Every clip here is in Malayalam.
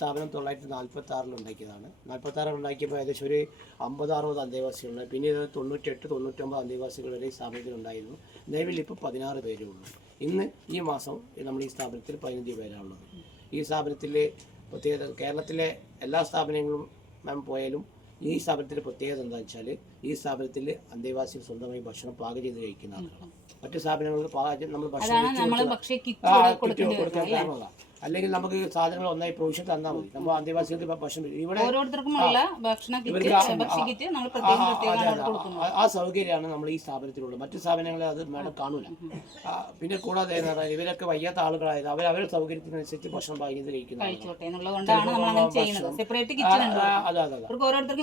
സ്ഥാപനം 1946 ഉണ്ടാക്കിയതാണ്. 46 ഉണ്ടാക്കിയപ്പോൾ ഏകദേശം ഒരു 50-60 അന്തേവാസികളുണ്ട്. പിന്നെ ഇത് 98-99 അന്തേവാസികൾ വരെ ഈ സ്ഥാപനത്തിലുണ്ടായിരുന്നു. നിലവിൽ ഇപ്പോൾ 16 പേരേ ഉള്ളൂ. ഇന്ന് ഈ മാസം നമ്മൾ ഈ സ്ഥാപനത്തിൽ 15 പേരാണുള്ളത്. ഈ സ്ഥാപനത്തിൽ പ്രത്യേകത കേരളത്തിലെ എല്ലാ സ്ഥാപനങ്ങളും പോയാലും ഈ സ്ഥാപനത്തിൻ്റെ പ്രത്യേകത എന്താണെന്ന് വെച്ചാൽ ഈ സ്ഥാപനത്തിൽ അന്തേവാസികൾ സ്വന്തമായി ഭക്ഷണം പാകം ചെയ്ത് കഴിക്കുന്ന ആളുകളാണ്. മറ്റു സ്ഥാപനങ്ങളിൽ നമ്മൾ ഭക്ഷണം കൊടുക്കാൻ കാരണമല്ല. അല്ലെങ്കിൽ നമുക്ക് സാധനങ്ങൾ ഒന്നായി പ്രൊവിഷൻ തന്നാൽ മതി. നമ്മൾ അന്തേവാസികൾക്ക് ഭക്ഷണം ഇവിടെ ആ സൗകര്യമാണ് നമ്മൾ ഈ സ്ഥാപനത്തിലുള്ളത്. മറ്റു സ്ഥാപനങ്ങളിൽ അത് മാഡം കാണൂല. പിന്നെ കൂടാതെ ഇവരൊക്കെ വയ്യാത്ത ആളുകളായത് അവരുടെ സൗകര്യത്തിനനുസരിച്ച് ഭക്ഷണം പാകം ചെയ്ത് കഴിക്കുന്നതാണ്.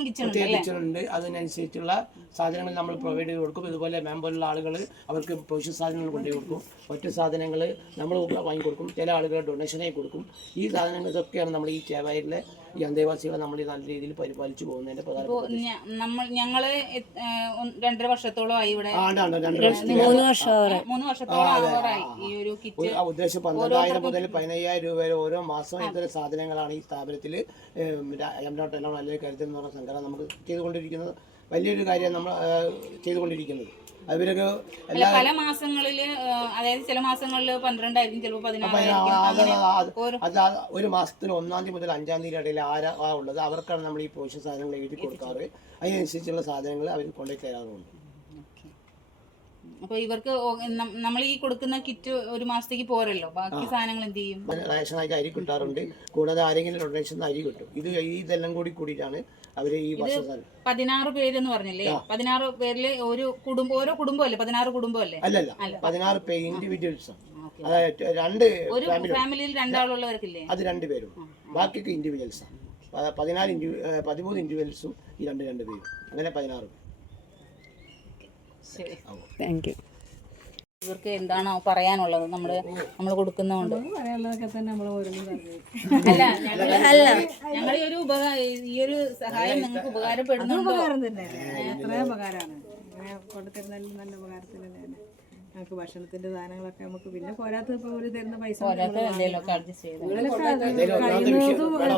കിച്ചൺ ഉണ്ട്. അതിനനുസരിച്ചുള്ള സാധനങ്ങൾ നമ്മൾ പ്രൊവൈഡ് ചെയ്ത് കൊടുക്കും. ഇതുപോലെ മേമ്പോലുള്ള ആളുകൾ അവർക്ക് പ്രൊവിഷൻ സാധനങ്ങൾ കൊണ്ടുപോയി കൊടുക്കും. മറ്റു സാധനങ്ങൾ നമ്മൾ വാങ്ങിക്കൊടുക്കും. ചില ആളുകൾ ഡൊണേഷനായി കൊടുക്കും. ഈ സാധനങ്ങൾ ഇതൊക്കെയാണ് നമ്മൾ ഈ ചേവായൂരിലെ ഈ അന്തേവാസികളെ നമ്മൾ നല്ല രീതിയിൽ പരിപാലിച്ചു പോകുന്നതിന്റെ ഞങ്ങള് 2.5 വർഷത്തോളമായി ഇവിടെ. 3 വർഷത്തോളമായി ഈ ഒരു കിറ്റ്. ഉദ്ദേശം 12,000 മുതൽ 15,000 രൂപ വരെ ഓരോ മാസം ഇത്തരം സാധനങ്ങളാണ് ഈ സ്ഥാപനത്തിൽ അല്ലെങ്കിൽ കരുതൽ എന്ന് പറഞ്ഞ സംഘടന നമുക്ക് ചെയ്തുകൊണ്ടിരിക്കുന്നത്. വലിയൊരു കാര്യം നമ്മൾ ചെയ്തുകൊണ്ടിരിക്കുന്നത്. അവരൊക്കെ പല മാസങ്ങളില്, അതായത് ചില മാസങ്ങളില് 12 ആയിരിക്കും, ചിലപ്പോൾ 16. അത് ഒരു മാസത്തിന് 1-ാം തീയതി മുതൽ 5-ാം തീയതി ഇടയിൽ ആരാ ഉള്ളത് അവർക്കാണ് നമ്മൾ ഈ പോഷൻ സാധനങ്ങൾ എഴുതി കൊടുക്കാറ്. അതിനനുസരിച്ചുള്ള സാധനങ്ങൾ അവർ കൊണ്ടുപോയി തരാറുണ്ട്. അപ്പൊ ഇവർക്ക് നമ്മൾ ഈ കൊടുക്കുന്ന കിറ്റ് ഒരു മാസത്തേക്ക് പോരല്ലോ, ബാക്കി സാധനങ്ങൾ എന്ത് ചെയ്യും? റേഷനായിട്ട് അരി കിട്ടാറുണ്ട്. കൂടാതെ ആരെങ്കിലും ഡൊണേഷൻ അരി കിട്ടും. ഇതെല്ലാം കൂടിയിട്ടാണ് അവര് ഈ 16 പേരെന്ന് പറഞ്ഞില്ലേ? 16 പേരില് ഓരോ കുടുംബം അല്ലേ? 16 കുടുംബം അല്ലേ? അല്ലല്ല, 16 പേര് ഇൻഡിവിജ്വൽസ്. അതായത് ഒരു ഫാമിലിയിൽ 2 ആളുള്ളവർക്കില്ലേ? അത് 2 പേരും. ബാക്കിയൊക്കെ ഇൻഡിവിജ്വൽസ് ആണ്. 13 ഇൻഡിവിജ്വൽസും ഈ 2 പേരും. അങ്ങനെ 16. Thank you. ഇവർക്ക് എന്താണോ പറയാനുള്ളത് നമ്മൾ കൊടുക്കുന്നതുകൊണ്ട്? അല്ല, ഞങ്ങൾ ഈ ഒരു സഹായം നിങ്ങൾക്ക് ഉപകാരപ്പെടുന്നുണ്ടോ? എത്രയും ഉപകാരമാണ്. കൊണ്ടുതരുന്നതിൽ നല്ല ഉപകാരത്തിൽ തന്നെയാണ്. നമുക്ക് ഭക്ഷണത്തിന്റെ സാധനങ്ങളൊക്കെ നമുക്ക് പിന്നെ പോരാത്ത ഒരു തരുന്ന പൈസ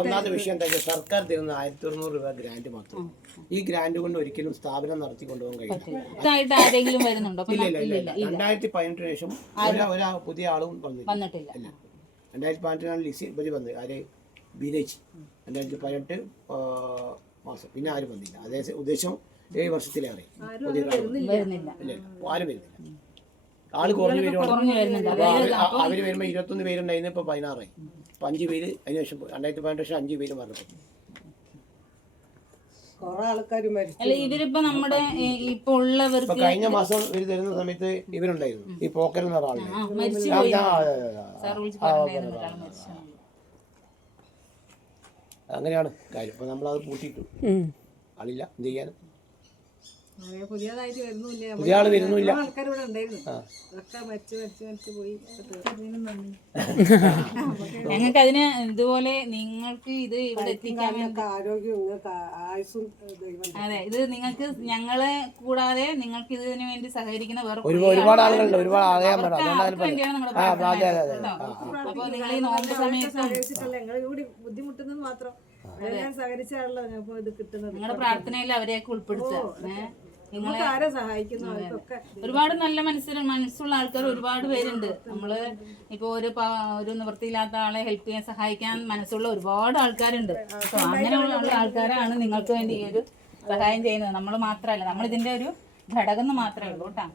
ഒന്നാമത്തെ വിഷയം എന്താ, സർക്കാർ തരുന്ന 1,600 രൂപ ഗ്രാന്റ് മാത്രം. ഈ ഗ്രാന്റ് കൊണ്ട് ഒരിക്കലും സ്ഥാപനം നടത്തി കൊണ്ടുപോകാൻ കഴിയില്ല. 2018 ശേഷം പുതിയ ആളും വന്നിട്ടില്ല. 2018 ലിസ്റ്റ് വന്നത് ആര്? ബിനേജ്. 2018 മാസം പിന്നെ ആരും വന്നില്ല. അതേ ഉദ്ദേശം 7 വർഷത്തിലേറെ പുതിയ ആരും വരുന്നില്ല. ആള് കുറഞ്ഞു വരുവാണ്. അവര് വരുമ്പോ 21 പേരുണ്ടായിരുന്നു, ഇപ്പൊ 16 ആയി. 5 പേര് അതിനുശേഷം 2018 ശേഷം 5 പേര് മരണപ്പെട്ടു. ഇവരിപ്പോ നമ്മുടെ ഇപ്പൊ ഉള്ളവർക്ക് കഴിഞ്ഞ മാസം ഇവര് തരുന്ന സമയത്ത് ഇവരുണ്ടായിരുന്നു. ഈ പോക്കർ എന്ന ഒരാളുണ്ട്. അങ്ങനെയാണ് കാര്യം. ഇപ്പൊ നമ്മളത് പൂട്ടിയിട്ടു. ആളില്ല, എന്ത് ചെയ്യാനും. പുതിയതായിട്ട് വരുന്നില്ല. പുതിയ ആള് വരുന്നില്ല. ആൾക്കാർ ഇവിടെ ഉണ്ടായിരുന്നു. മരിച്ചു പോയി. ഞങ്ങൾക്ക് അതിന് ഇതുപോലെ നിങ്ങൾക്ക് ഇത് ഇവിടെ എത്തിക്കാൻ അതെ, ഇത് നിങ്ങൾക്ക് ഞങ്ങളെ കൂടാതെ നിങ്ങൾക്ക് ഇതിനു വേണ്ടി സഹകരിക്കുന്ന വേറെ ഒരുപാട് ആളുകളുണ്ട്. ഒരുപാട് അപ്പൊ നിങ്ങൾ ഈ നോമ്പ് സമയത്ത് ബുദ്ധിമുട്ടുന്നത് മാത്രം സഹകരിച്ചാണല്ലോ ഇത് കിട്ടുന്നത്. നിങ്ങളുടെ പ്രാർത്ഥനയിൽ അവരെയൊക്കെ ഉൾപ്പെടുത്തുക. സഹായിക്കുന്നു. ഒരുപാട് നല്ല മനസ്സുള്ള ആൾക്കാർ ഒരുപാട് പേരുണ്ട്. നമ്മള് ഇപ്പൊ ഒരു നിവൃത്തിയില്ലാത്ത ആളെ ഹെൽപ്പ് ചെയ്യാൻ സഹായിക്കാൻ മനസ്സുള്ള ഒരുപാട് ആൾക്കാരുണ്ട്. അങ്ങനെയുള്ള ആൾക്കാരാണ് നിങ്ങൾക്ക് വേണ്ടി ഈ ഒരു സഹായം ചെയ്യുന്നത്. നമ്മൾ മാത്രമല്ല, നമ്മൾ ഇതിന്റെ ഒരു ഘടകം മാത്രമേ ഉള്ളൂ കേട്ടാ.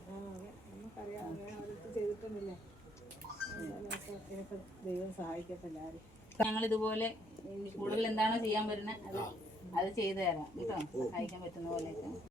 ഞങ്ങൾ ഇതുപോലെ കൂടുതൽ എന്താണോ ചെയ്യാൻ വരുന്നത് അത് ചെയ്തു തരാം കേട്ടോ, സഹായിക്കാൻ പറ്റുന്ന പോലെയൊക്കെ.